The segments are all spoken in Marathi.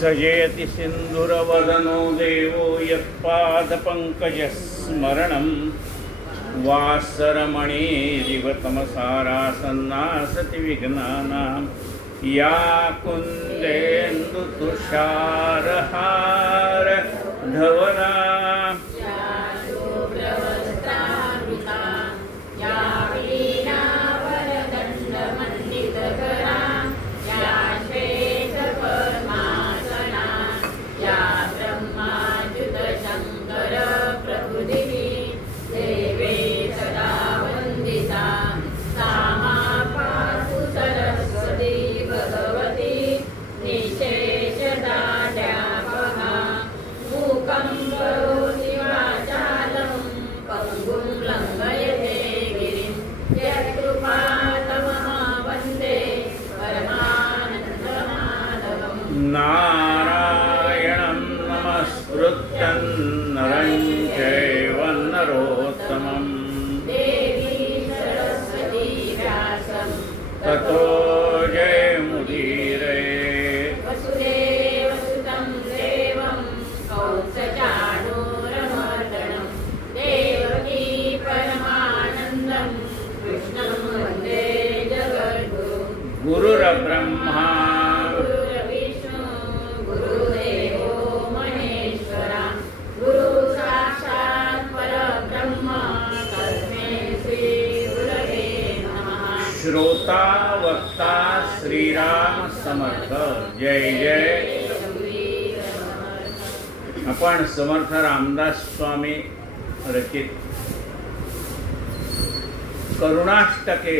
सजयति सिन्धुरवदनो देवो यत्पादपङ्कजस्मरणं वासरमणिरिव तमसारासन्नासति विघ्नानां या कुन्देन्दुतुषारहार धवला नारायणं नमस्कृत्यं नरं चैव नरोत्तमं ततो जयमुदीरये गुरुर्ब्रह्मा श्रोता वक्ता श्रीराम समर्थ जय जय। आपण समर्थ रामदास स्वामी रचित करुणाष्टके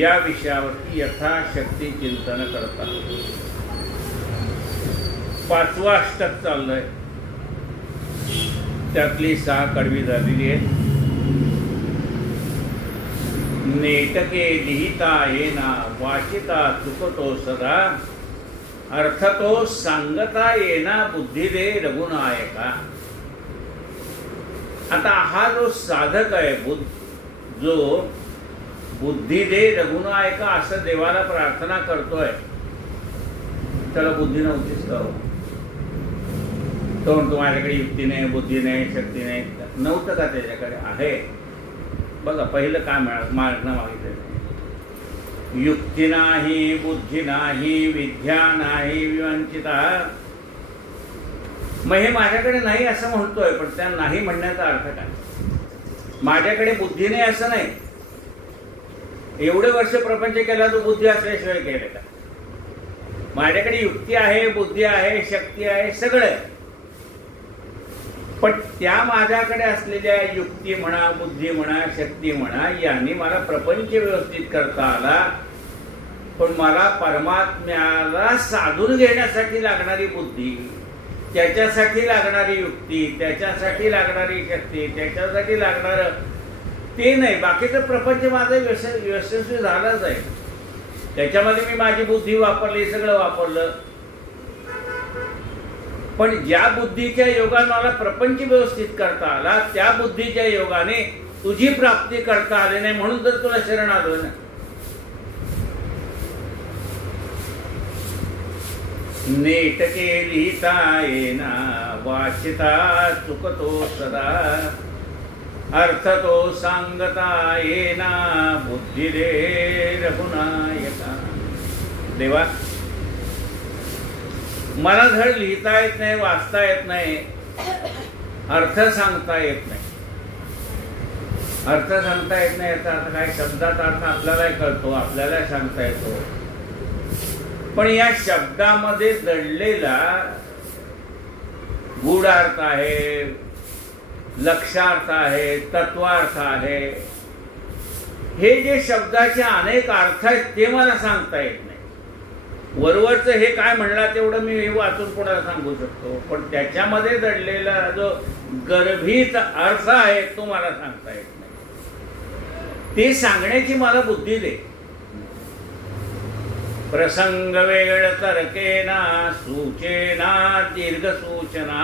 या विषयावरती यथाशक्ती चिंतन करतात। 5वं अष्टक चाललंय, त्यातली 6 कडवी झालेली आहेत। नेटके लिहिता येना वाचिता चुकतो सदा, अर्थ तो सांगता येना बुद्धी दे रघुनायका। आता हा जो साधक आहे जो बुद्धी दे रघुनायका असं देवाला प्रार्थना करतोय, त्याला बुद्धी नव्हतीच का? तो म्हणतो माझ्याकडे युक्ती नाही, बुद्धी नाही, शक्ती नाही, नव्हतं का त्याच्याकडे? आहे बघा, पहिलं काय मागणं मागितलं, युक्ती नाही, बुद्धी नाही, विद्या नाही विवंचिता। मग हे माझ्याकडे नाही असं म्हणतोय, पण त्या नाही म्हणण्याचा अर्थ काय? माझ्याकडे बुद्धी नाही असं नाही, एवढे वर्ष प्रपंच केला तो बुद्धी असल्याशिवाय केलं का? माझ्याकडे युक्ती आहे, बुद्धी आहे, शक्ती आहे, सगळं आहे, पण त्या माझ्याकडे असलेल्या युक्ती म्हणा, बुद्धी म्हणा, शक्ती म्हणा, यांनी मला प्रपंच व्यवस्थित करता आला, पण मला परमात्म्याला साधून घेण्यासाठी लागणारी बुद्धी, त्याच्यासाठी लागणारी युक्ती, त्याच्यासाठी लागणारी शक्ती, त्याच्यासाठी लागणार ते नाही। बाकीचं प्रपंच माझं यशस्वी झालंच आहे, त्याच्यामध्ये मी माझी बुद्धी वापरली, सगळं वापरलं, पण ज्या बुद्धीच्या योगाने मला प्रपंच व्यवस्थित करता आला, त्या बुद्धीच्या योगाने तुझी प्राप्ती करता आली नाही, म्हणून तर तुला शरण आलो ना। नेटके लिहिता येना वाचिता चुकतो सदा, अर्थ तो सांगता येना बुद्धी दे रघुनायका। देवा, मला धड लिहिता येत नाही, वाचता येत नाही, अर्थ सांगता येत नाही। अर्थ सांगता येत नाही याचा अर्थ काय? शब्दाचा अर्थ आपल्यालाही कळतो, आपल्याला सांगता येतो, पण या शब्दामध्ये दडलेला गूढार्थ आहे, लक्षार्थ आहे, तत्वार्थ आहे, हे जे शब्दाचे अनेक अर्थ आहेत ते मला सांगता येत नाही। वरवरचं हे काय म्हणला तेवढं मी वाचून पुढे सांगू शकतो, पण त्याच्यामध्ये दडलेला जो गर्भित अर्थ आहे तो मला सांगता येत नाही। ते सांगण्याची मला बुद्धी दे। प्रसंग वेळ तर्केना सूचेना दीर्घ सूचना,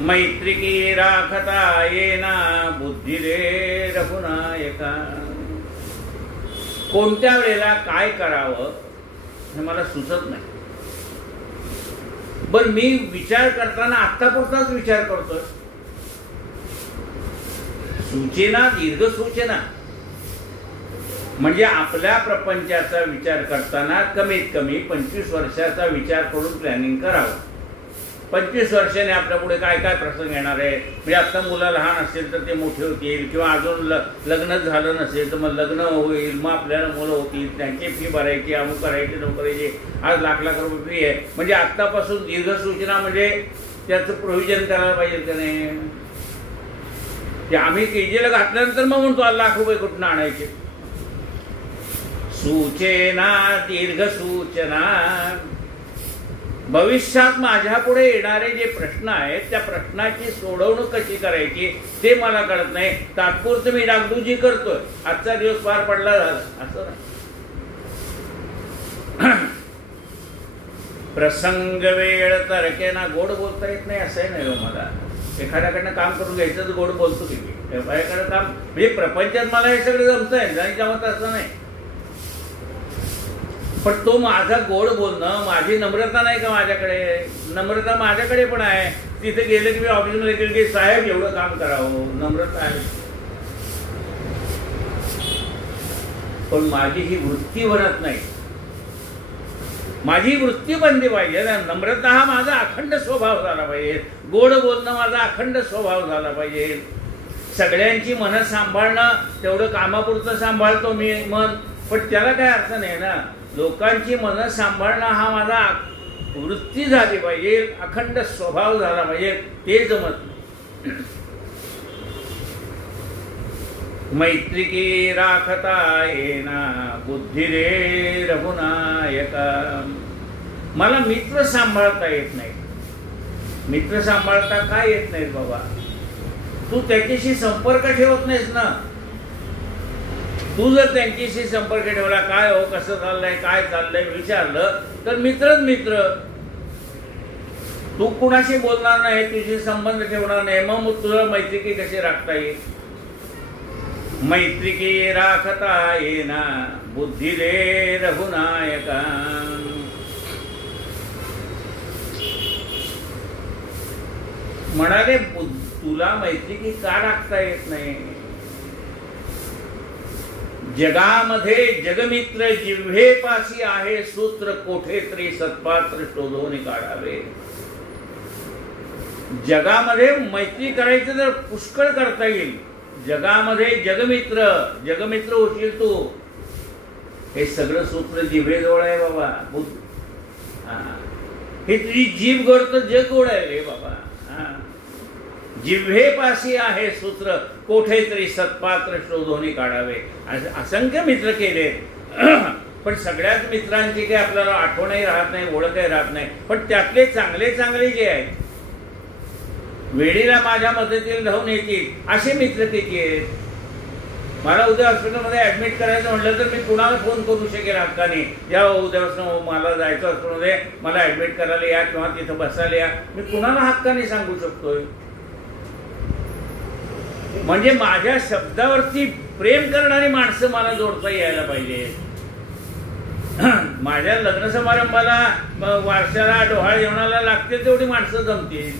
मैत्रिकी राखता येना बुद्धी दे रघुनायका। कोणत्या वेळेला काय करावं हे मला सुचत नाही, बरं मी विचार करताना आत्तापुरताच विचार करतोय. सूचना दीर्घ सूचना म्हणजे आपल्या प्रपंचाचा विचार करताना कमीत कमी 25 वर्षाचा विचार करून प्लॅनिंग करावं. 25 वर्षाने आपल्या पुढे काय काय प्रसंग येणार आहे. म्हणजे आता मुलं लहान असेल तर ते मोठे होतील, किंवा अजून लग्न झालं नसेल तर मग लग्न होईल, मग आपल्याला मुलं होतील, त्यांची फी भरायची, अमुक करायची, नोक करायची. आज लाख लाख रुपये फी आहे. म्हणजे आत्तापासून दीर्घ सूचना म्हणजे त्याचं प्रोव्हिजन करायला पाहिजे का नाही. ते आम्ही केजीला घातल्यानंतर मग म्हणतो आज लाख रुपये कुठून आणायचे. सूचना दीर्घ सूचना. भविष्यात माझ्या पुढे येणारे जे प्रश्न आहेत त्या प्रश्नाची सोडवणूक कशी करायची ते मला कळत नाही. तात्पुरतं मी डागडुजी करतोय, आजचा दिवस पार पडला झाला असं नाही. प्रसंग वेळ तर्केना गोड बोलता येत नाही असंही नाही. मला एखाद्याकडनं काम करून घ्यायचं तर गोड बोलतो की एखादं काम म्हणजे प्रपंचात मला हे सगळं जमतंय, नाही जमत असं नाही. पण तो माझा गोड बोलणं, माझी नम्रता नाही का माझ्याकडे. नम्रता माझ्याकडे पण आहे. तिथे गेले की मी ऑफिसमध्ये गेले की साहेब एवढं काम करावं, नम्रता आहे. पण माझी ही वृत्ती बनत नाही. माझी वृत्ती बनली पाहिजे. नम्रता हा माझा अखंड स्वभाव झाला पाहिजे. गोड बोलणं माझा अखंड स्वभाव झाला पाहिजे. सगळ्यांची मन सांभाळणं तेवढं कामापुरतं सांभाळतो मी मन, पण त्याला काय अर्थ नाही ना. लोकांची मन सांभाळणं हा माझा वृत्ती झाली पाहिजे, अखंड स्वभाव झाला पाहिजे. ते जमत नाही. मैत्रिकी राखता येना बुद्धी रे रघुनायका. मला मित्र सांभाळता येत नाही. मित्र सांभाळता काय येत नाहीत बाबा. तू त्याच्याशी संपर्क ठेवत नाहीस ना. तू जर त्यांच्याशी संपर्क ठेवला, काय हो कसं चाललंय काय चाललंय विचारलं तर मित्रच मित्र. तू कुणाशी बोलणार नाही, तुझे संबंध ठेवणार नाही, मग तुला मैत्रिकी कशी राखता येईल. मैत्रिकी राखता येना बुद्धी रे रघुनायका. म्हणाले तुला मैत्रिकी का राखता येत नाही. जगामध्ये जगमित्र जिव्हेपाशी आहे सूत्र, कोठे तरी सत्पात्र शोधून काढावे. जगामध्ये मैत्री करायचं तर पुष्कळ करता येईल. जगामध्ये जगमित्र जगमित्र होशील तू. हे सगळं सूत्र जिव्हेजवळ आहे बाबा. हे तुझी जीभ गोड तर जग गोड आहे रे बाबा. जिव्हेपाशी आहे सूत्र, कोठे तरी सत्पात्र शोधून काढावे. असंख्य मित्र केले, पण सगळ्याच मित्रांची काही आपल्याला आठवणही राहत नाही, ओळखही राहत नाही. पण त्यातले चांगले चांगले जे आहेत, वेळीला माझ्या मदतीला धावून येतील असे मित्र किती आहेत. मला उद्या हॉस्पिटलमध्ये ऍडमिट करायचं म्हटलं तर मी कुणाला फोन करू शकेल हक्काने, या उद्यापासून मला जायचं हॉस्पिटलमध्ये, मला ऍडमिट करायला या किंवा तिथं बसायला या. मी कुणाला हक्काने सांगू शकतोय. म्हणजे माझ्या शब्दावरती प्रेम करणारी माणसं मला जोडता यायला पाहिजे. माझ्या लग्न समारंभाला, वारशाला, डोहाळ जेवणाला लागते तेवढी माणसं जमतील.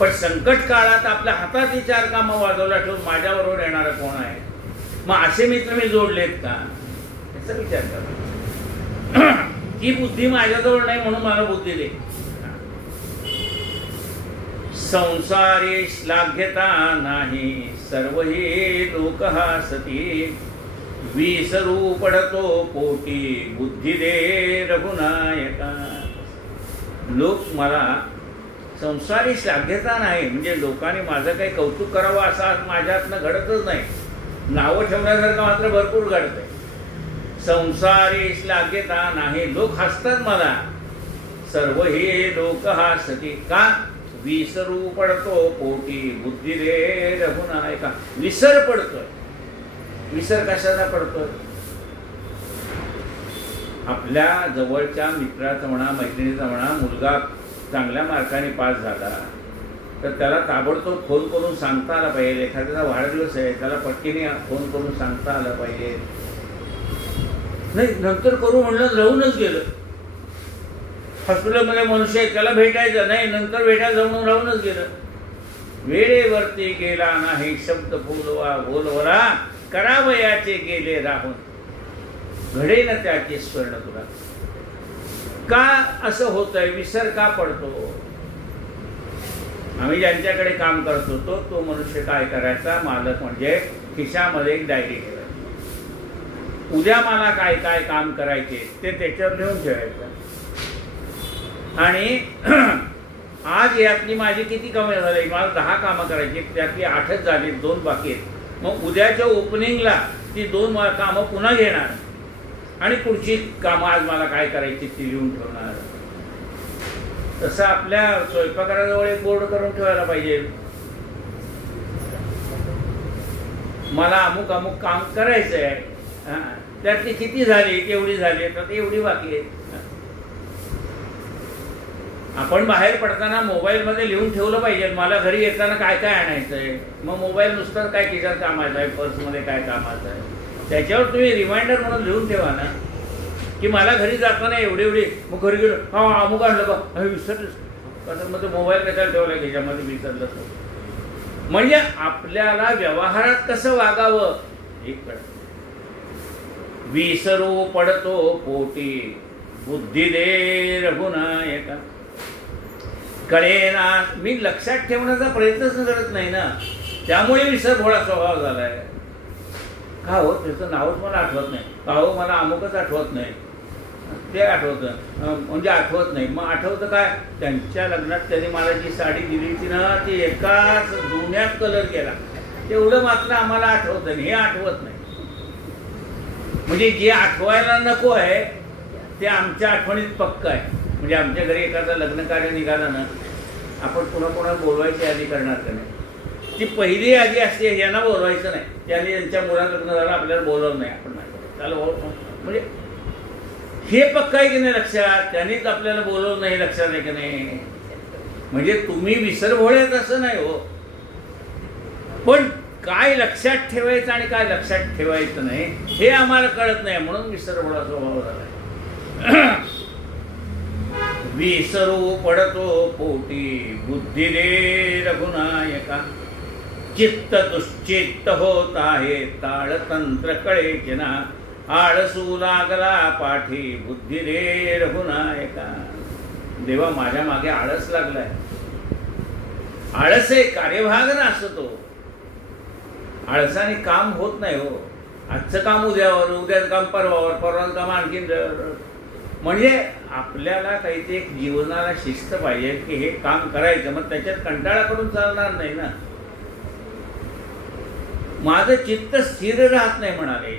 पण संकट काळात आपल्या हातात 4 कामं वाजवला ठेवून माझ्याबरोबर येणारा कोण आहे. मग असे मित्र मी जोडलेत का याचा विचार करा. ती बुद्धी माझ्याजवळ नाही म्हणून मला बुद्धी दे. संसारी श्लाघ्यता नाही सर्व हे लोक हासती. विसरू पडतो पोटी बुद्धी दे रघुनायका. लोक मला संसारी श्लाघ्यता नाही म्हणजे लोकांनी माझं काही कौतुक करावं असं माझ्यातनं घडतच नाही. नावं ठेवण्यासारखं मात्र भरपूर घडतंय. संसारी श्लाघ्यता नाही, लोक हसतात मला. सर्व हे लोक हासती. का? विसरू पडतो पोटी बुद्धी रे रघुनायका. विसर पडतोय. विसर कशाचा पडतोय? आपल्या जवळच्या मित्राचा म्हणा, मैत्रिणीचा म्हणा, मुलगा चांगल्या मार्काने पास झाला तर त्याला ताबडतोब फोन करून सांगता आला पाहिजे. एखाद्याचा वाढदिवस आहे, त्याला पटकीने फोन करून सांगता आला पाहिजे. नाही नंतर करू म्हणलं राहूनच गेलं. हॉस्पिटलमध्ये मनुष्य आहे, त्याला भेटायचं नाही, नंतर भेटायला जाऊन राहूनच गेलं. वेळेवरती गेला नाही शब्द बोलवरा, करावयाचे गेले राहून, घडे न त्याचे स्वर्ण तुला. का असं होतंय? विसर का पडतो? आम्ही ज्यांच्याकडे काम करतो तो मनुष्य काय करायचा? मालक म्हणजे खिशामध्ये एक डायरी ठेवायची. उद्या मला काय काय काम करायचे ते त्याच्यावर लिहून ठेवायचं. आणि आज यातली माझी किती कामं झाली? मला 10 कामं करायची, त्यातली 8च झाली, 2 बाकी आहेत. मग उद्याच्या ओपनिंगला ती 2 कामं पुन्हा घेणार आणि पुढची कामं आज मला काय करायची ती लिहून ठेवणार. तसं आपल्या स्वयंपाकघराजवळ एक बोर्ड करून ठेवायला पाहिजे. मला अमुक अमुक काम करायचं आहे, त्यातली किती झाली, एवढी झाली, तर एवढी बाकी आहे. आपण बाहेर पडताना मोबाईलमध्ये लिहून ठेवलं पाहिजे, मला घरी येताना काय काय आणायचं आहे. मग मोबाईल नुसतं काय खिशात कामायचं आहे, पर्समध्ये काय कामाचं आहे, त्याच्यावर तुम्ही रिमाइंडर म्हणून लिहून ठेवा ना, की मला घरी जाताना एवढी. मग घरी गेलो, हा अमुक आणलं का, विसरलंच कसं, मग मोबाईल कशाला ठेवला खिशामध्ये, विसरलं. म्हणजे आपल्याला व्यवहारात कसं वागावं एक कळत. विसरू पडतो पोटी, बुद्धी दे रघुनायका. कळेना, मी लक्षात ठेवण्याचा प्रयत्नच करत नाही ना, त्यामुळे विसरभोळा स्वभाव झालाय. का हो? त्याचं नावच मला आठवत नाही. का हो? मला अमुकच आठवत नाही, ते आठवतं, म्हणजे आठवत नाही. मग आठवतं काय? त्यांच्या लग्नात त्यांनी मला जी साडी दिली होती ना, ती एकाच जुन्यात कलर केला, तेवढं मात्र आम्हाला आठवतं नाही, हे आठवत नाही. म्हणजे जे आठवायला नको आहे ते आमच्या आठवणीत पक्क आहे. म्हणजे आमच्या घरी एखादं लग्न कार्य निघालं ना, आपण पुन्हा कोणाला बोलवायची यादी करणार का नाही? ती पहिली यादी असते, यांना बोलवायचं नाही, त्यांनी त्यांच्या मुलात लग्न झालं, आपल्याला बोलवलं नाही, आपण नाही त्याला. म्हणजे हे पक्का आहे की नाही लक्षात? त्यांनीच आपल्याला बोलवलं नाही, लक्षात आहे की नाही? म्हणजे तुम्ही विसरभोळ्यात असं नाही हो, पण काय लक्षात ठेवायचं आणि काय लक्षात ठेवायचं नाही हे आम्हाला कळत नाही, म्हणून विसरभोळा स्वभाव झालाय. विसरू पडतो पोटी, बुद्धी दे रघुनायका. चित्त दुश्चित्त होत आहे, ताळतंत्र कळेचे ना. आळसू लागला पाठी, बुद्धी दे रघुनायका. देवा, माझ्या मागे आळस लागलाय. आळस आहे, कार्यभाग ना असतो. आळसाने काम होत नाही हो. आजचं काम उद्यावर, उद्याचं काम परवावर, परवाचं काम आणखीन. म्हणजे आपल्याला काहीतरी एक जीवनाला शिस्त पाहिजे की हे काम करायचं, मग त्याच्यात कंटाळा करून चालणार नाही ना. माझं चित्त स्थिर राहत नाही म्हणाले.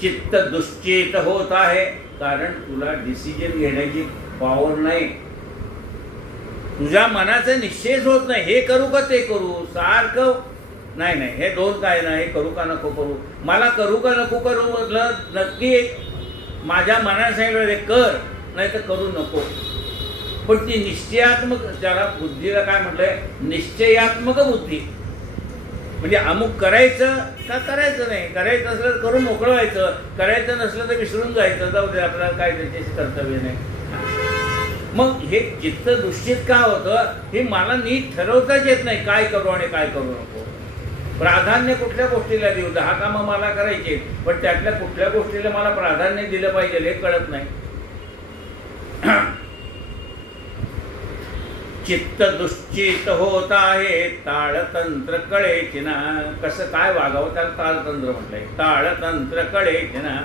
चित्त दुश्चित होत आहे, कारण तुला डिसिजन घेण्याची पॉवर नाही. तुझ्या मनाचा निश्चयच होत नाही, हे करू का ते करू, सारखं नाही नाही, हे 2 काय नाही, हे करू का नको करू, मला करू का नको करू. म्हटलं नक्की माझ्या मनाने सांगितलं कर, नाही तर करू नको. पण ती निश्चयात्मक, त्याला बुद्धीला काय म्हटलंय, निश्चयात्मक बुद्धी. म्हणजे अमुक करायचं का करायचं नाही, करायचं असलं तर करून मोकळं व्हायचं, करायचं नसलं तर विसरून जायचं, जाऊ दे आपल्याला काय त्याच्याशी कर्तव्य नाही. मग हे चित्त दुश्चित का होतं हे मला नीट ठरवताच येत नाही, काय करू आणि काय करू नको. प्राधान्य कुठल्या गोष्टीला देऊ? 10 कामं मला करायचे, पण त्यातल्या कुठल्या गोष्टीला मला प्राधान्य दिलं पाहिजे हे कळत नाही. चित्त दुश्चित होत आहे, ताळतंत्र कळेचे ना. कसं काय वागावं त्याला ताळतंत्र म्हटलंय. ताळतंत्र कळेचे ना.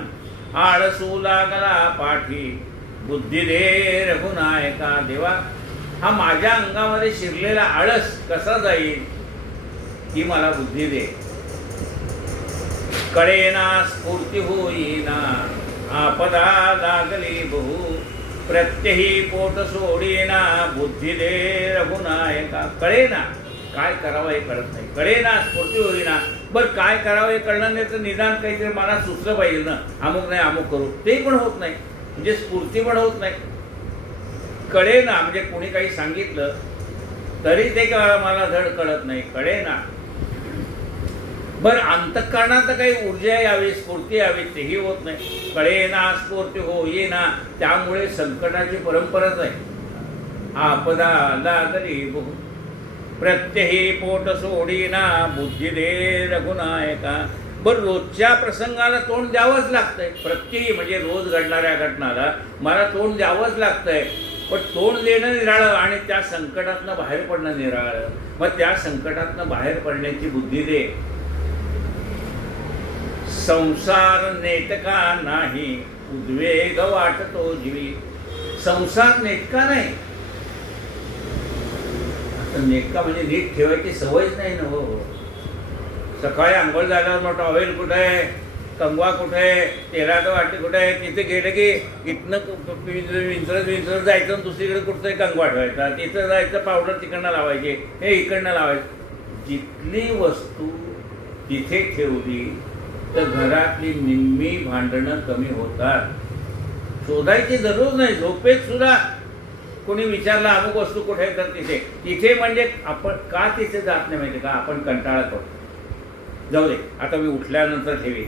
आळसू लागला पाठी, बुद्धी दे रघुनायका. देवा, हा माझ्या अंगामध्ये शिरलेला आळस कसा जाईल ही मला बुद्धी दे. कळेना स्फूर्ती होईना, आपदा लागली बहु. प्रत्यही पोट सोडीना, बुद्धी दे रघुनायका. कळेना काय करावं हे कळत नाही, कळेना स्फूर्ती होईना. बरं काय करावं हे कळणार नाही तर निदान काहीतरी मला सुचलं पाहिजे ना, अमुक नाही अमुक करू, ते पण होत नाही. म्हणजे स्फूर्ती पण होत नाही. कळेना म्हणजे कोणी काही सांगितलं तरी ते मला धड कळत नाही. कळेना बरं अंतःकरणात काही ऊर्जा यावी, स्फूर्ती यावी, तेही होत नाही. कळेना स्फूर्ती होईना, त्यामुळे संकटाची परंपराच आहे. आपदा लागली बहु प्रत्यही पोट सोडीना, बुद्धी दे रघुनायका. बरं रोजच्या प्रसंगाला तोंड द्यावंच लागतंय. प्रत्यही म्हणजे रोज घडणाऱ्या घटनाला मला तोंड द्यावंच लागतंय. पण तोंड देणं निराळं आणि त्या संकटातनं बाहेर पडणं निराळं. मग त्या संकटातनं बाहेर पडण्याची बुद्धी दे. संसार नेटका नाही, उद्वेग वाटतो जीवी. संसार नेटका नाही. नेटका म्हणजे नीट ठेवायची सवयच नाही ना. हो, सकाळी आंघोळ झाल्यावर मग टॉवेल कुठे आहे, कंगवा कुठे आहे, तेलाचं वाटी कुठे आहे, तिथे गेलं की इथनं विंचरत जायचं, दुसरीकडे कुठतंही कंगवा ठेवायचा, तिथं जायचं पावडर तिकडनं लावायचे, हे इकडनं लावायचं. जिथली वस्तू तिथे ठेवली तर घरातली निम्मी भांडणं कमी होतात. शोधायची जरूर नाही. झोपेत सुद्धा कोणी विचारलं अमुक वस्तू कुठे आहे तर तिथे तिथे म्हणजे आपण का तिथे जात नाही माहिती का, आपण कंटाळा करतो. जाऊ दे आता मी उठल्यानंतर ठेवी,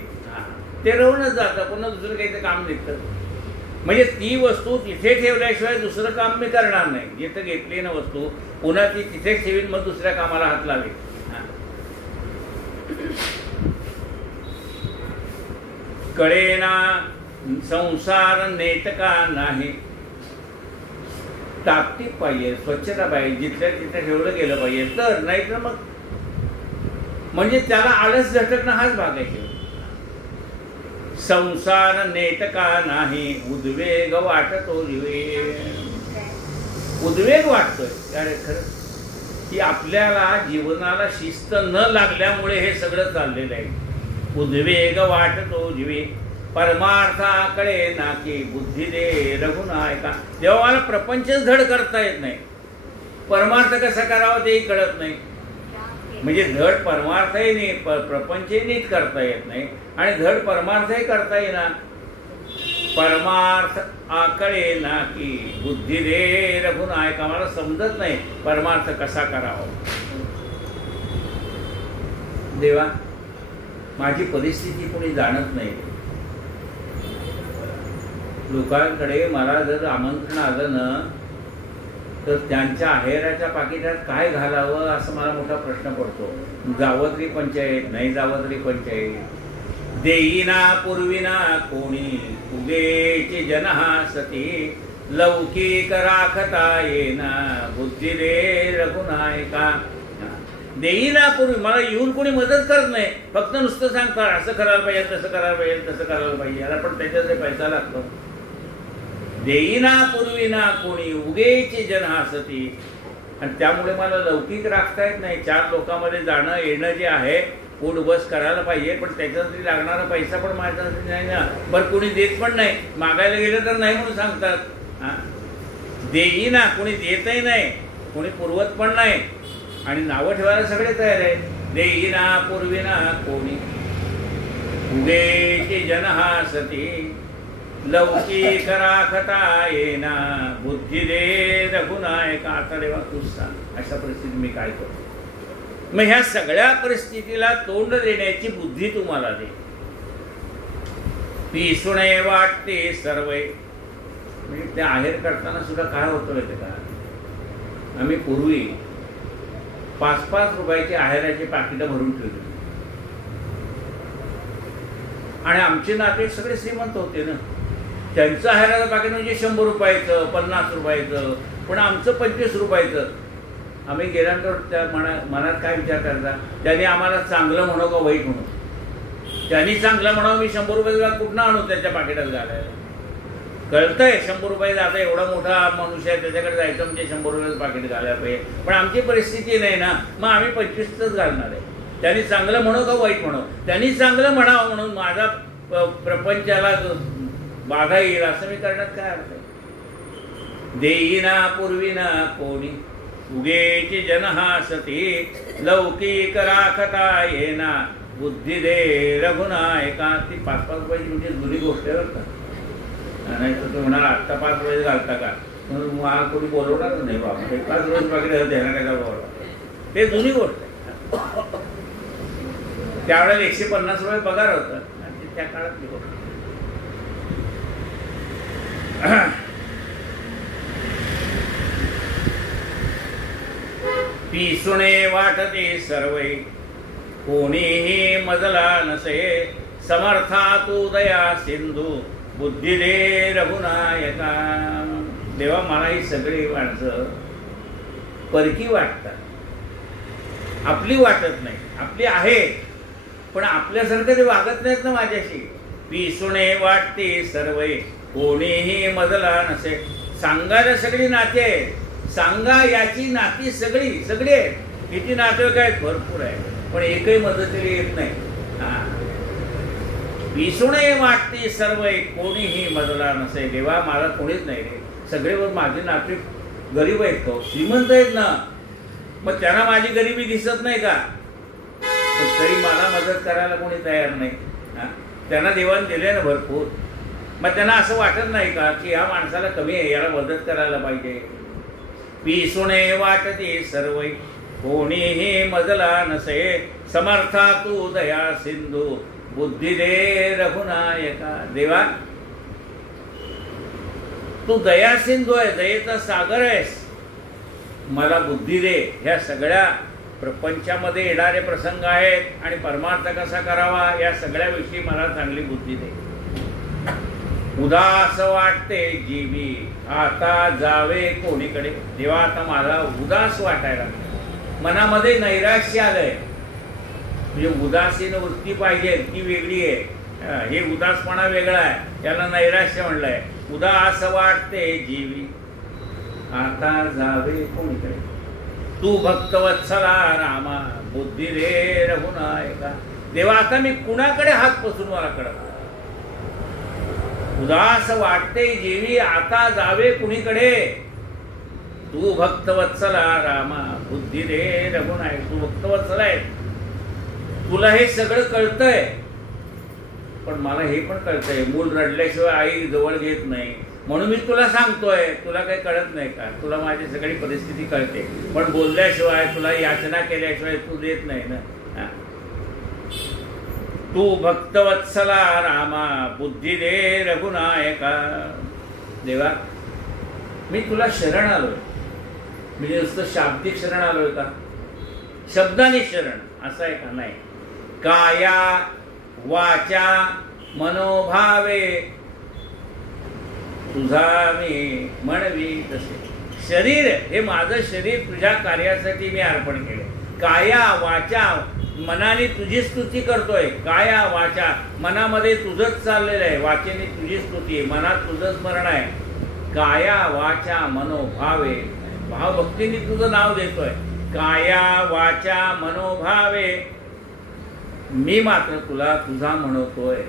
ते राहूनच जातं. पुन्हा दुसरं काही काम निघतं. म्हणजे ती वस्तू तिथे ठेवल्याशिवाय दुसरं काम मी करणार नाही. जिथे घेतली ना वस्तू पुन्हा ती तिथेच ठेवीन, मग दुसऱ्या कामाला हात लावेल. कळेना संसार नेटका नाही. टापटीप पाहिजे, स्वच्छता पाहिजे, जिथल्या तिथे ठेवलं गेलं पाहिजे. तर नाही तर मग म्हणजे त्याला आळस झटकणं हाच भाग आहे. संसार नेटका नाही, उद्वेग वाटतो जीवे. उद्वेग वाटतोय अरे खरं की आपल्याला जीवनाला शिस्त न लागल्यामुळे हे सगळं चाललेलं आहे. उद्वेग वाटतो जीवे, परमार्थाकडे नाकी, बुद्धी दे रघुनायका. जेव्हा मला प्रपंचच धड करता येत नाही, परमार्थ कसा करावा तेही कळत नाही. म्हणजे धड परमार्थही नाही, प्रपंचही नीट करता येत नाही आणि धड परमार्थही करता येणार. परमार्थ आकडे नाकी, बुद्धी दे रघुनायका. मला समजत नाही परमार्थ कसा करावा. देवा माझी परिस्थिती कोणी जाणत नाही. लोकांकडे मला जर आमंत्रण आलं ना तर त्यांच्या आहेराच्या पाकिटात काय घालावं असं मला मोठा प्रश्न पडतो. जावं तरी पंचायत, नाही जावं तरी पंचायत. देईना पूर्वीना कोणी, उगेची जनहासती. लौकिक राखता येना, बुद्धी दे रघुनायका. देईना पूर्वी मला येऊन कोणी मदत करत नाही. फक्त नुसतं सांगतात असं करायला पाहिजे, तसं करायला पाहिजे, तसं करायला पाहिजे. याला पण त्याच्यासाठी पैसा लागतो. देईना पूर्वीना कोणी, उगेची जनहासती. आणि त्यामुळे मला लौकिक राखता येत नाही. चार लोकांमध्ये जाणं येणं जे आहे पोट बस करायला पाहिजे, पण त्याच्यासाठी लागणारा पैसा पण माझ्यासाठी नाही ना. बरं कोणी देत पण नाही. मागायला गेलं तर नाही म्हणून सांगतात. देईना कोणी देतही नाही, कोणी पुरवत पण नाही आणि नावं ठेवायला सगळे तयार आहेत. देईना पूर्वीना कोणी, उगेची जनहासती. लौकिक राखता येना, बुद्धी दे रघुनायका. आता देवा तूच सांग अशा परिस्थितीत मी काय करू. मग ह्या सगळ्या परिस्थितीला तोंड देण्याची बुद्धी तुम्हाला दे. पिसुणे वाटते सर्वे. म्हणजे त्या आहेर करताना सुद्धा काय होतं माहिती का, आम्ही पूर्वी 5-5 रुपयाची आहेराची पाकिटं भरून ठेवली आणि आमचे नाते सगळे श्रीमंत होते ना. त्यांचं आहेराचं पाकिट म्हणजे 100 रुपयाचं, 50 रुपयाचं, पण आमचं 25 रुपयाचं. आम्ही गेल्यानंतर त्या मनात काय विचार करता, त्यांनी आम्हाला चांगलं म्हणावं का वाईट म्हणू. त्यांनी चांगलं म्हणावं, मी 100 रुपये कुठनं आणू त्याच्या पाकिटात घालायला. कळतंय 100 रुपये आता एवढा मोठा मनुष्य आहे त्याच्याकडे जायचं म्हणजे 100 रुपयाचं पाकिट घालायला पाहिजे. पण आमची परिस्थिती नाही ना, मग आम्ही 25च घालणार आहे. त्यांनी चांगलं म्हणावं का वाईट म्हणावं. त्यांनी चांगलं म्हणावं म्हणून माझा प्रपंचाला बाधा येईल असं मी करण्यात काय अर्थ आहे. देईना पूर्वीना कोणी, उगेची जनहासती. लौकिक राखता येना, बुद्धी दे रघुनायका. ती 5-5 रुपयाची म्हणजे जुनी गोष्ट आहे बरं का. नाही तर तुम्ही म्हणाला आत्ता 5 रुपये घालता का, म्हणून मला कोणी बोलवणारच नाही. बाबा 5 रुपये पाकिट देणार काय बोलवा, ते जुनी गोष्ट आहे. त्यावेळेला 150 रुपये पगार होता आणि त्या काळात होतं. पिसुणे वाटते सर्वे कोणीही मजला नसे समर्था तू दया सिंधू बुद्धी दे रघुनायका. देवा मला ही सगळी माणसं परकी वाटतात, आपली वाटत नाही. आपली आहे पण आपल्यासारखं ते वागत नाहीत ना माझ्याशी. पिसुणे वाटते सर्वे कोणीही मजला नसे. सांगायला सगळी नाते आहेत, सांगा याची नाती सगळी सगळी आहेत. किती नातेवाईक आहेत? भरपूर आहे, पण एकही मदतीला येत नाही. पिसुणे वाटते सर्व कोणीही मजला नसे. देवा मला कोणीच नाही रे, सगळे माझे नाते गरीब आहेत का? श्रीमंत आहेत ना, मग त्यांना माझी गरिबी दिसत नाही का? तरी मला मदत करायला कोणी तयार नाही. त्यांना देवाने दिले ना भरपूर, मग त्यांना असं वाटत नाही का की या माणसाला कमी आहे, याला मदत करायला पाहिजे. पिसुणे वाटते सर्व कोणीही मजला नसे समर्था तू दया सिंधू बुद्धी दे रघुनायका. देवा तू दया सिंधू आहे, दयेचा सागर आहेस, मला बुद्धी दे. ह्या सगळ्या प्रपंचामध्ये येणारे प्रसंग आहेत आणि परमार्थ कसा करावा या सगळ्याविषयी मला चांगली बुद्धी दे. उदास वाटते जीवी आता जावे कोणीकडे. देवा आता मला उदास वाटायला, मनामध्ये नैराश्य आलंय. म्हणजे उदासीन वृत्ती पाहिजे ती वेगळी आहे, हे उदासपणा वेगळा आहे, याला नैराश्य म्हणलंय. उदास वाटते जीवी आता जावे कोणीकडे तू भक्तवत्सला रामा बुद्धी रे रघुनायका. देवा आता मी कुणाकडे हात पसून मला कळत. उदास वाटते जीवी आता जावे कुणीकडे तू भक्तवत्सला रामा बुद्धी रे रघुनायक. तू भक्तवत्सला आहे, तुला हे सगळं कळतंय, पण मला हे पण कळतंय मूल रडल्याशिवाय आई जवळ घेत नाही. म्हणून मी तुला सांगतोय, तुला काही कळत नाही का? तुला माझी सगळी परिस्थिती कळते, पण बोलल्याशिवाय तुला याचना केल्याशिवाय तू देत नाही ना. तू भक्तवत्सला रामा बुद्धी दे रघुनायका. देवा मी तुला शरण आलोय, म्हणजे नुसतं शाब्दिक शरण आलोय का? शब्दाने शरण असं आहे का? नाही. काया वाचा मनोभावे तुझा मी म्हणवी तसे. शरीर हे माझं शरीर तुझ्या कार्यासाठी मी अर्पण केले. काया वाचा मनाने तुझी स्तुती करतोय. काया वाचा मनामध्ये तुझंच चाललेलं आहे, वाचेने तुझी स्तुती, मनात तुझं स्मरण आहे. काया वाचा मनोभावे भावभक्तीने तुझं नाव देतोय. काया वाचा मनोभावे मी मात्र तुला तुझा म्हणतोय.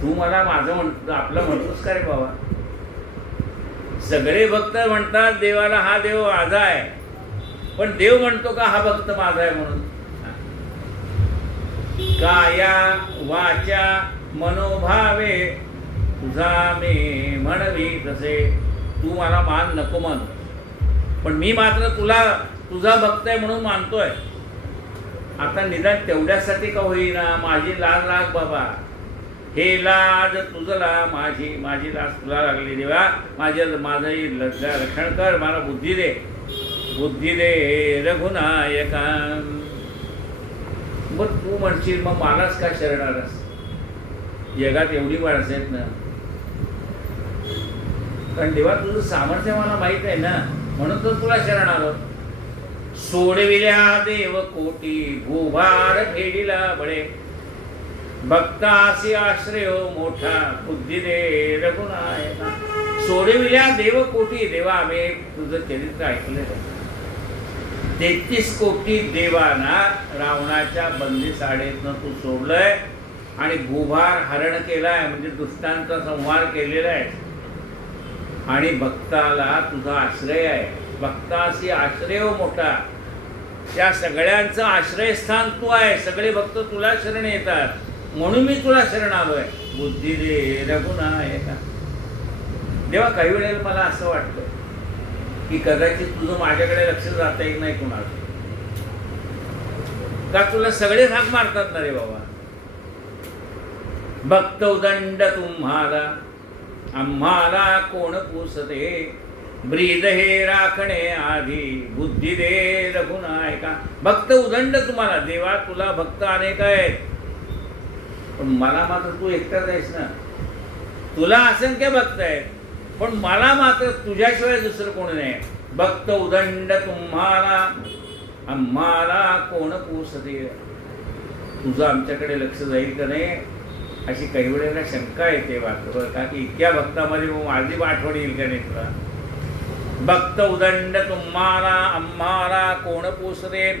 तू मला माझं म्हणतो, आपलं म्हणतोस का रे बाबा? सगळे भक्त म्हणतात देवाला हा देव माझा आहे, पण देव म्हणतो का हा भक्त माझा आहे म्हणून? काया वाचा मनोभावे तुझा मी म्हणवी तसे. तू मला मान नको मान, पण मी मात्र तुला तुझा भक्त आहे म्हणून मानतोय. आता निदान तेवढ्यासाठी का होईना माझी लाज लाग बाबा. हे लाज तुझला माझी, माझी लाज तुला लागली. देवा माझंही रक्षण कर, मला बुद्धी दे. बुद्धी दे रघुनायका. मग तू म्हणशील मग मलाच का शरण आलास? जगात एवढी माणसं आहेत ना. कारण देवा तुझं सामर्थ्य मला माहित आहे ना, म्हणून तर तुला शरण आलो. सोडविल्या देव कोटी भूभार फेडिला बळे भक्तासी आश्रय मोठा बुद्धी दे रघुनायका. सोडविल्या देव कोटी. देवा आम्ही तुझं चरित्र ऐकलं. 33 कोटी देवांना रावणाच्या बंदी साडेतनं तू सोडलंय आणि भूभार हरण केलाय, म्हणजे दुष्टांचा संहार केलेला आहे. आणि भक्ताला तुझा आश्रय आहे. भक्तासी आश्रय मोठा. त्या सगळ्यांचं आश्रयस्थान तू आहे. सगळे भक्त तुला शरण येतात, म्हणून मी तुला शरण आलोय. बुद्धी दे रघुनायका. देवा काही वेळेला मला असं वाटतं की कदाचित तुझं माझ्याकडे लक्ष जाता येत नाही कुणाला. का तुला सगळे हाक मारतात ना रे बाबा. भक्त उदंड तुम्हाला आम्हाला कोण पुसते, ब्रीद हे राखणे आधी बुद्धी दे रघुनायका. भक्त उदंड तुम्हाला, देवा तुला भक्त अनेक आहेत, पण मला मात्र तू एकटाच आहेस ना. तुला असंख्य भक्त आहेत, पण मला मात्र तुझ्याशिवाय दुसरं कोण नाही. भक्त उदंड तुम्हाला आम्हाला कोण पुसते. तुझं आमच्याकडे लक्ष जाईल का नाही अशी काही वेळेला शंका येते वाटतं का, की इतक्या भक्तामध्ये माझी आठवण येईल का नाही तुला. भक्त उदंड तुम्हाला आम्हाला कोण पुसते,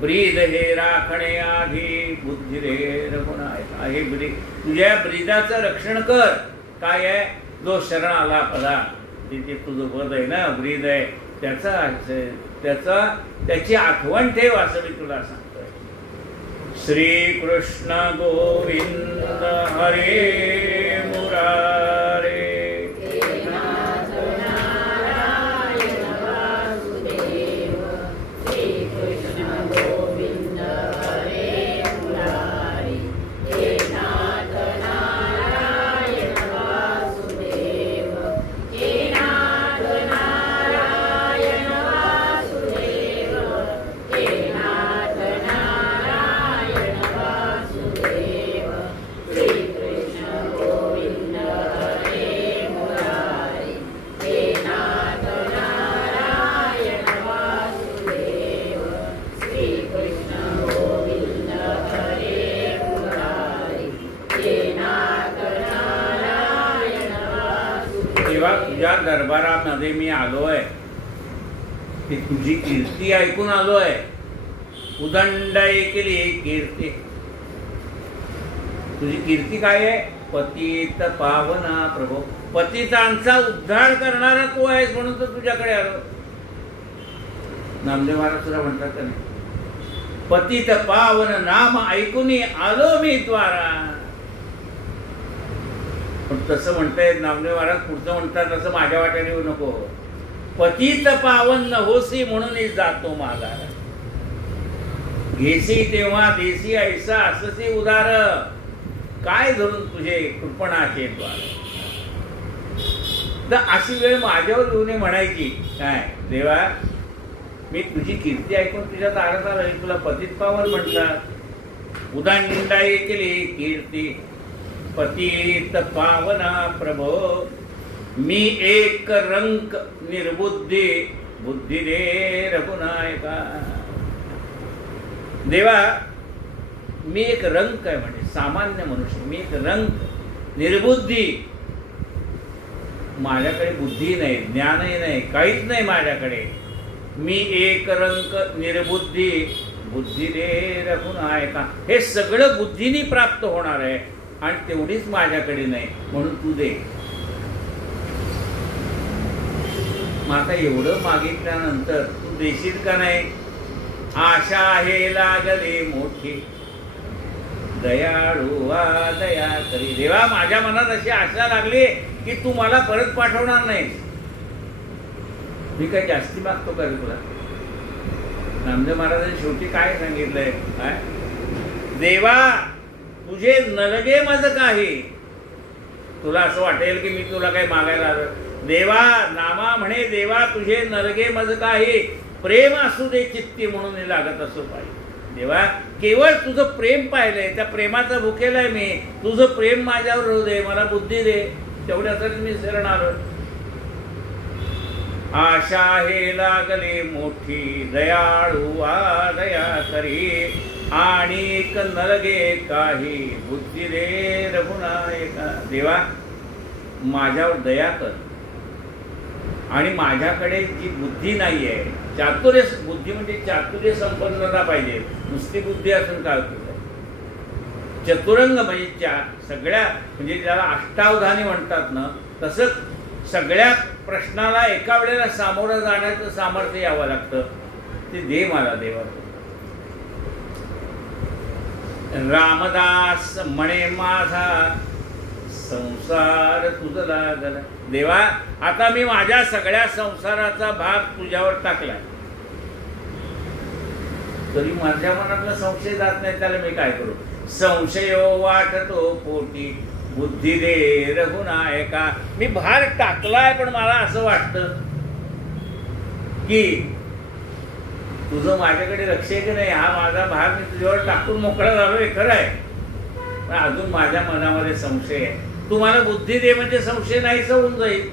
ब्रीद हे राखणे आधी बुद्धी रे रघुनायका. हे ब्रीद, तुझ्या ब्रीदाचं रक्षण कर. काय आहे, जो शरण आला पदा, तिथे तुझं पद आहे ना, ब्रीद आहे, त्याची आठवण ठेव असं मी तुला सांगतोय. श्री कृष्ण गोविंद हरे मुरारे. तुझ्या दरबारामध्ये मी आलोय, ती तुझी कीर्ती ऐकून आलोय. उदंड ऐकली कीर्ती. तुझी कीर्ती काय आहे, पतित पावना प्रभो. पतितांचा उद्धार करणारा तू आहेस म्हणून तर तुझ्याकडे आलो. नामदेव महाराज तुला म्हणतात का नाही, पतित पावन नाम ऐकून आलो मी द्वारा. पण तसं म्हणतायत नामदेव महाराज, पुढचं म्हणतात तसं माझ्या वाट्याने येऊ नको. पतित पावन न होसी म्हणून जातो माघारा. घेसी तेव्हा देसी ऐसा अससी उदार, काय धरून तुझे कृपणाचे द्वार. तर अशी वेळ माझ्यावर येऊन म्हणायची, काय देवा मी तुझी कीर्ती ऐकून तुझ्या दारात आलो, तुला पतित पावन म्हणतात. उदंड ऐकली कीर्ती पतित पावना प्रभो. मी एक रंक निर्बुद्धी बुद्धी दे रघुनायका. देवा मी एक रंक आहे, म्हणजे सामान्य मनुष्य. मी एक रंक निर्बुद्धी, माझ्याकडे बुद्धी नाही, ज्ञानही नाही, काहीच नाही माझ्याकडे. मी एक रंक निर्बुद्धी बुद्धी दे रघुनायका. हे सगळं बुद्धीने प्राप्त होणार आहे आणि तेवढीच माझ्याकडे नाही, म्हणून तू दे. मग आता एवढं मागितल्यानंतर तू देशील का नाही. आशा हे लागले मोठी दयाळू दया करी. देवा माझ्या मनात अशी आशा लागली की तू मला परत पाठवणार नाही. मी काय जास्ती मागतो का रे तुला. नामदेव महाराजांनी शेवटी काय सांगितलंय, काय देवा तुझे नलगे मज काही. तुला असं वाटेल की मी तुला काही मागायला आलो. देवा नामा म्हणे, देवा तुझे नलगे मज काही, प्रेम असू दे चित्ती म्हणून लागत असो पाहिजे. देवा केवळ तुझं प्रेम पाहिलंय, त्या प्रेमाचा भुकेलाय मी. तुझं प्रेम माझ्यावर होऊ दे, मला बुद्धी दे, तेवढ्यासाठी मी शरण आलो. आशा हे लागले मोठी दयाळू दया करी, आणि नलगे काही बुद्धी दे रघुनायका. देवा माझ्यावर दया कर, आणि माझ्याकडे जी बुद्धी नाही आहे, चातुर्य बुद्धी म्हणजे चातुर्य संपन्नता पाहिजे. नुसती बुद्धी असून काय होतं. चतुरंग म्हणजे सगळ्या, म्हणजे ज्याला अष्टावधानी म्हणतात ना, तसं सगळ्या प्रश्नाला एका वेळेला सामोरं जाण्याचं सामर्थ्य यावं लागतं. ते दे मला देवा. रामदास म्हणे माझा संसार तुझं लागला. देवा आता मी माझ्या सगळ्या संसाराचा भाग तुझ्यावर टाकलाय. तरी माझ्या मनातला संशय जात नाही, त्याला मी काय करू? संशयो वाटतो पोटी बुद्धी दे रघुनायका. मी भार टाकलाय, पण मला असं वाटतं की तुझं माझ्याकडे लक्ष आहे की नाही, हा माझा भार मी तुझ्यावर टाकून मोकळा झालोय, खरं आहे, पण अजून माझ्या मनामध्ये संशय आहे. तुम्हाला बुद्धी दे म्हणजे संशय नाहीच होऊन जाईल.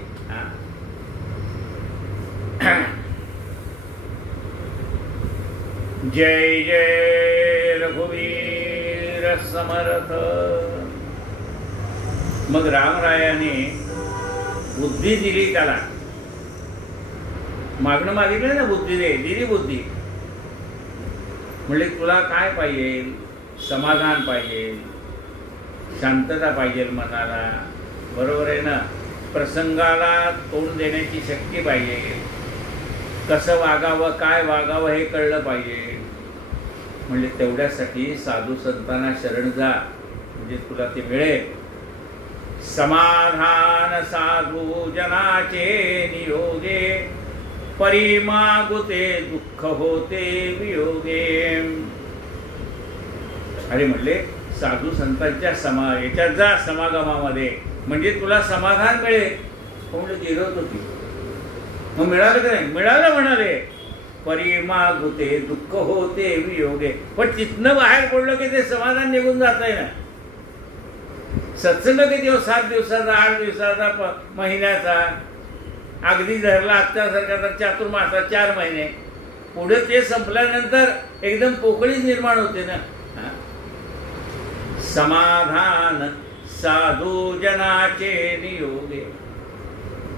जय जय रघुवीर समर्थ. मग रामरायाने बुद्धी दिली त्याला. मागणं मागितलं ना, बुद्धी दे, दिली बुद्धी. म्हणजे तुला काय पाहिजे? समाधान पाहिजे, शांतता पाहिजे मनाला, बरोबर आहे ना, प्रसंगाला तोंड देण्याची शक्ती पाहिजे, कसं वागावं काय वागावं हे कळलं पाहिजे. म्हणजे तेवढ्यासाठी साधू संतांना शरण जा, म्हणजे तुला ते मिळेल. समाधान साधू जनाचे नियोगे परी मागुते दुःख होते वियोगे. अरे म्हणले साधू संतांच्या याच्यात जा समागमामध्ये, म्हणजे तुला समाधान मिळेल. कोण गिरवत होती, मग मिळालं का नाही? मिळालं म्हणाले. परी मागुते दुःख होते वियोगे. पण तिथनं बाहेर पडलं की ते समाधान निघून जात आहे ना. सत्संग किती हो? 7 दिवसाचा, 8 दिवसाचा, महिन्याचा, अगदी धरला आत्तासारखा तर चातुर्मासा 4 महिने. पुढे ते संपल्यानंतर एकदम पोकळीच निर्माण होते ना. समाधान साधू जनाचे नियोगे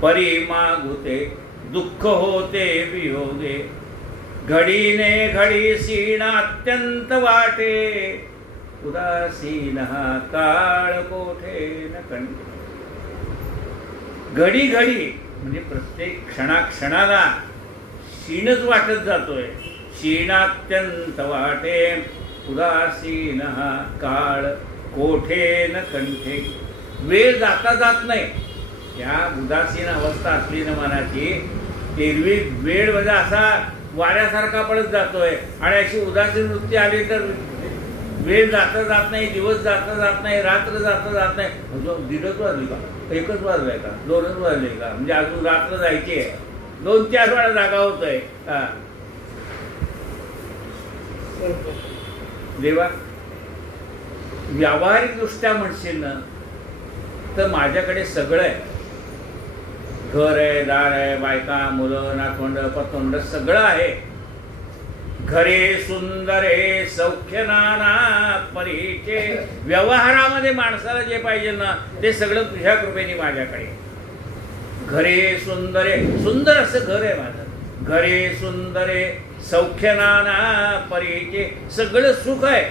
परी मागुते दुःख होते वियोगे. घडीने घडी सीण अत्यंत वाटे उदासीन हा काळ कोठे न कंठे. घडी घडी म्हणजे प्रत्येक क्षणाक्षणाला क्षीणच वाटत जातोय. क्षीणात्यंत वाटे उदासीन हा काळ कोठे न कंठे. वेळ जाता जात नाही. या उदासीन अवस्था असली ना मनाची, एरवी वेळ म्हणजे असा वाऱ्यासारखा पडत जातोय, आणि अशी उदासीन वृत्ती आली तर वेळ जाता जात नाही, दिवस जाता जात नाही, रात्र जाता जात नाही. 1:30 वाजली का? 1च वाजलाय का? 2च वाजले का? म्हणजे अजून रात्र जायची आहे. 2-4 वेळा जागा होतोय. देवा, व्यावहारिक दृष्ट्या म्हणशील ना तर माझ्याकडे सगळं आहे. घर आहे, दार आहे, बायका, मुलं, नातवंड, पतवंड सगळं आहे. घरे सुंदरे सौख्य नाना परीचे. व्यवहारामध्ये माणसाला जे पाहिजे ना ते सगळं तुझ्या कृपेने माझ्याकडे. घरे सुंदरे, सुंदर असं घर आहे माझं. घरे सुंदरे सौख्य नाना परीचे. सगळं सुख आहे.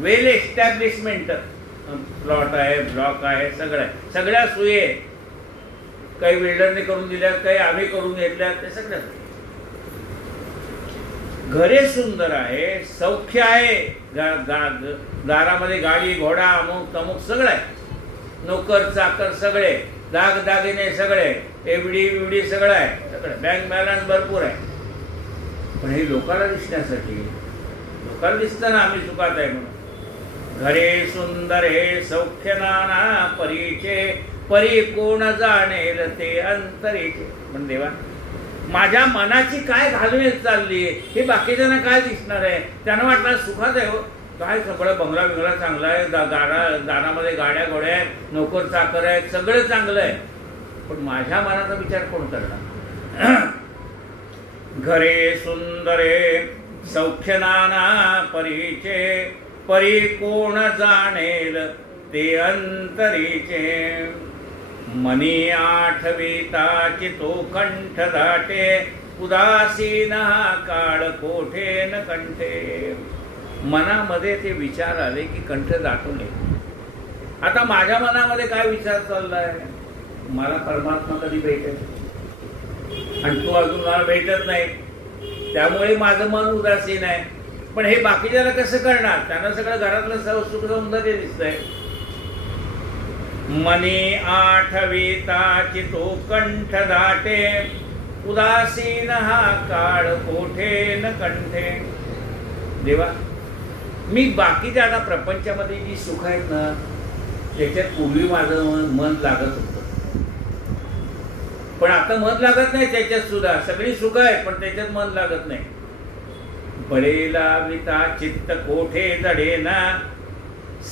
वेल एस्टॅब्लिशमेंट, प्लॉट आहे, ब्लॉक आहे, सगळं आहे. सगळ्या सोयी आहे. काही बिल्डरने करून दिल्या, काही आम्ही करून घेतल्या, ते सगळं. घरे सुंदर आहे, सौख्य आहे, दारामध्ये गाडी घोडा अमुक तमुक सगळं आहे. नोकर चाकर सगळे, दाग दागिने सगळे, एवढी बिवडी सगळं आहे, सगळं. बँक बॅलन्स भरपूर आहे. पण हे लोकांना दिसण्यासाठी, लोकांना दिसतं ना आम्ही सुखात आहे म्हणून. घरे सुंदर हे सौख्य नाना परीचे परी कोण जाणेल ते अंतरीचे. पण देवा, माझ्या मनाची काय घालवेल चालली हे बाकीच्यांना काय दिसणार आहे? त्यांना वाटलं सुखात आहे हो, काय सगळं बंगला बिंगला चांगला आहे, दारामध्ये गाड्या घोड्या आहेत, नोकर चाकर आहेत, सगळं चांगलं आहे. पण माझ्या मनाचा विचार कोण करणार? घरे सुंदरे सौख्य नाना परीचे परी कोण जाणेल ते अंतरीचे. मनी आठविता चितो कंठ दाटे उदासीन हा काळ कोठे न कंठे. मनामध्ये ते विचार आले की कंठ दाटू नये. आता माझ्या मनामध्ये काय विचार चाललाय? मला परमात्मा कधी भेटेल, आणि तू अजून मला भेटत नाही, त्यामुळे माझं मन उदासीन आहे. पण हे बाकीच्याला कसं करणार? त्यांना सगळं घरातलं सुख सौंदर्य दिसतंय. मनी आठविता चितो कंठ दाटे उदासीन हा काळ कोठे न कंठे. देवा मी बाकीच्या आता प्रपंचामध्ये जी सुख आहेत ना त्याच्यात पूर्वी माझं मन लागत होतं, पण आता मन लागत नाही त्याच्यात सुद्धा. सगळी सुख आहेत पण त्याच्यात मन लागत नाही. बळेला विता चित्त कोठे जडेना,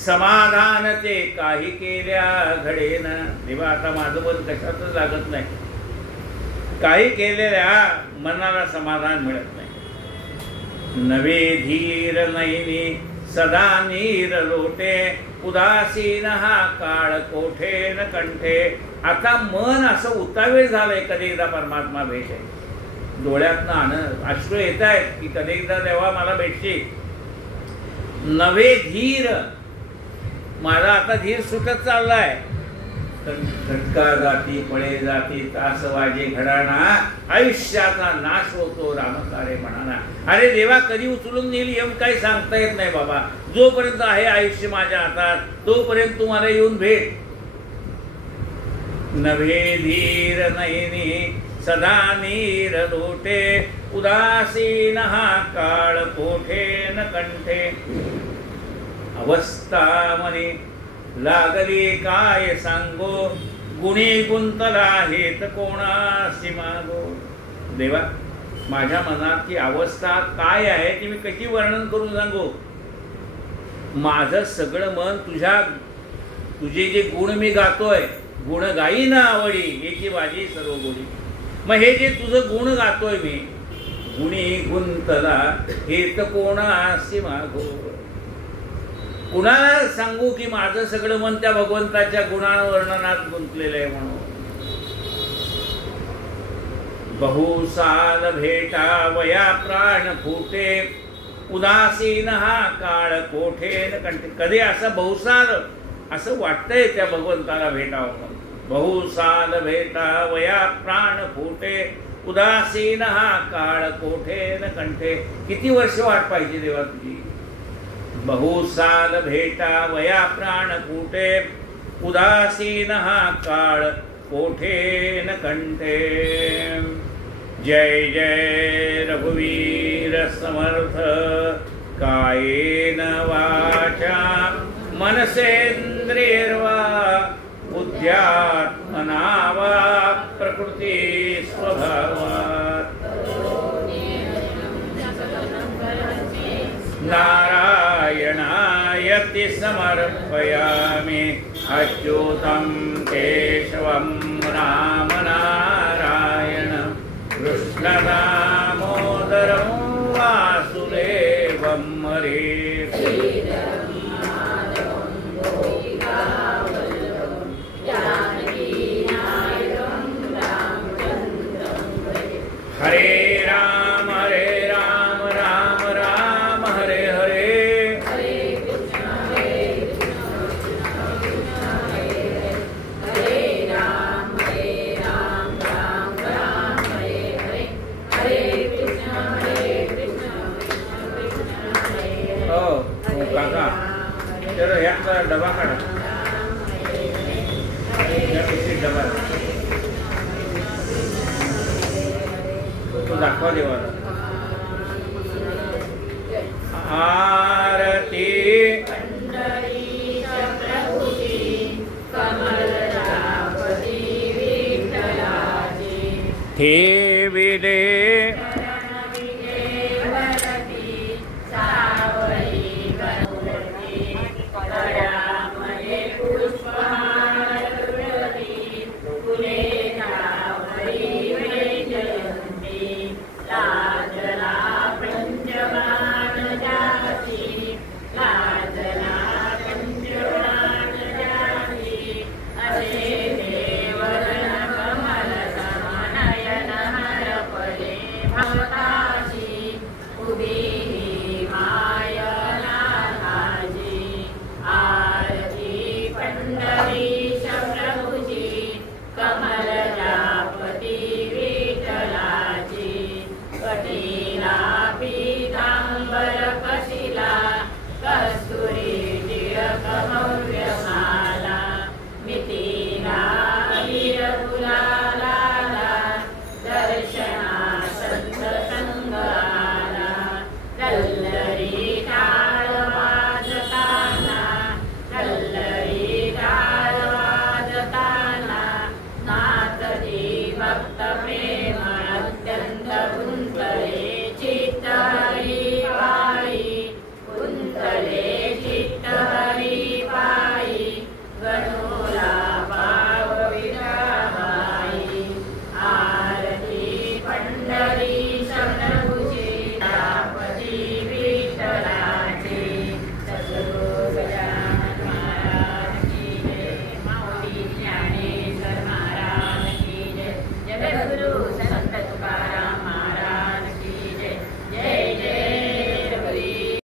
समाधान ते काही केल्या घडेना. देवा आता माझं मन कशातच लागत नाही, काही केलेल्या मनाला समाधान मिळत नाही. नवे धीर नैनी सदा नीर लोटे, उदासीन हा काळ कोठे न कंठे. आता मन असं उतावीळ झालंय कधी एकदा परमात्मा भेटे. डोळ्यातनं अश्रू येत आहेत की कधी एकदा देवा मला भेटशी. नवे धीर, माझा आता धीर सुटत चाललाय. घटका जाती पळे जाती तास वाजे घडाना, आयुष्याचा नाश होतो रामकारे म्हणाना. अरे देवा कधी उचलून नेली एवढं काही सांगता येत नाही बाबा. जोपर्यंत आहे आयुष्य माझ्या हातात तोपर्यंत तुम्हाला येऊन भेट. नवे धीर नैनी सदा नीर लोटे, उदासीन हा काळ कोठे न कंठे. अवस्था मने लागली काय सांगो, गुणी गुंतला हेत कोणासी मागो. देवा माझ्या मनाची अवस्था काय आहे ती मी कशी वर्णन करून सांगू. माझं सगळं मन तुझे जे गुण मी गातोय, गुण गाई ना आवडी याची माझी सर्व गोडी. मग हे जे तुझं गुण गातोय मी, गुणी गुंतला हेत कोणासी मागो. कुणाला सांगू की माझं सगळं मन त्या भगवंताच्या गुणावर्णनात गुंतलेलं आहे म्हणून. बहुसाल भेटा वया प्राण फुटे, उदासीन हा काळ कोठे न कंठे. कधी असं बहुसाल असं वाटतंय त्या भगवंताला भेटावं. बहुसाल भेटा वया प्राण फुटे, उदासीन हा काळ कोठे न कंठे. किती वर्ष वाट पाहिजे देवा तुझी. बहुसाल भेटा वया प्राण फुटे, उदासीन हा काळ कोठे न कंठे. जय जय रघुवीर समर्थ, कायेन वाचा मनसेंद्रियर्वा, बुद्ध्यात्मना वा प्रकृती स्वभावात्. नारायणायति समर्पयामि, अच्युतं केशवं राम नारायणं, कृष्णदामोदरं वासुदेवं हरे. हरे राम राम राम हरे हरे. काका तर ह्याचा डबा काढा, डबा तो दाखवा देवाला. आरती ठेविले प्रेम